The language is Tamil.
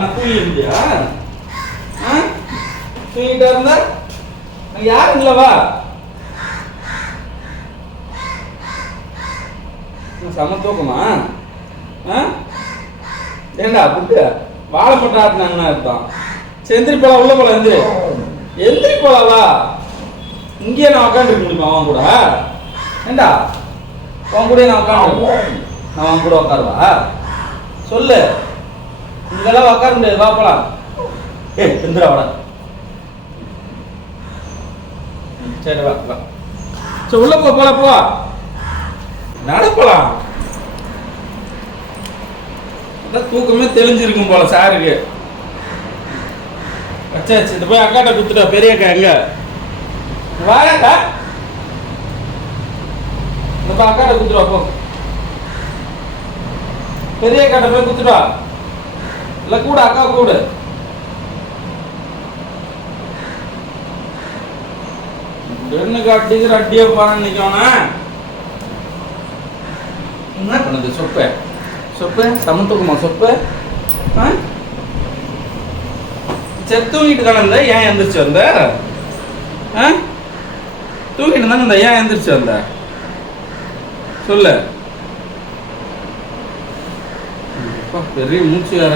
நான் தூங்கிட்டியா? தூங்கிட்டா இருந்தா யாரும் இல்லவா? சம தூக்கமா? ஏண்டா புட்டு வாழைப்பட்ட ஆட்டினாங்கன்னு அர்த்தம். எந்திரி போலாம், உள்ள போலாம், எந்திரி போலாவா? இங்கேயே நான் உட்காந்துருக்க முடியுமா அவன் கூட? ஏண்டா அவன் கூட நான் உட்காந்து நான் அவன் கூட உட்காருவா? சொல்லு. இங்கெல்லாம் உட்கார முடியாது, வா போலாம். எந்திரா வர. சரி வா வா. சரி உள்ள போல போ, நடப்பலாம். தூக்கமே தெளிஞ்சிருக்கும் போல சாருக்கு. அச்சாச்சு, இந்த போய் அக்காட்ட குத்துட்டா. பெரிய அக்கா எங்க? வாடா, இந்த போய் அக்காட்ட குத்துருவா போ. பெரிய அக்காட்ட போய் குத்துட்டா. இல்ல கூட அக்கா கூட. பெண்ணுக்கு அடிக்கிற அடிய பாரு நிக்கவனா. என்ன பண்ணுது சொப்ப? சொப்ப சமத்துக்குமா சொப்ப? சரி தூங்கிட்டு தானே ஏன் எந்திரிச்சு வந்த? தூங்கிட்டு தானே ஏன் எந்திரிச்சு வந்த? சொல்லு. பெரிய மூச்சு வேற.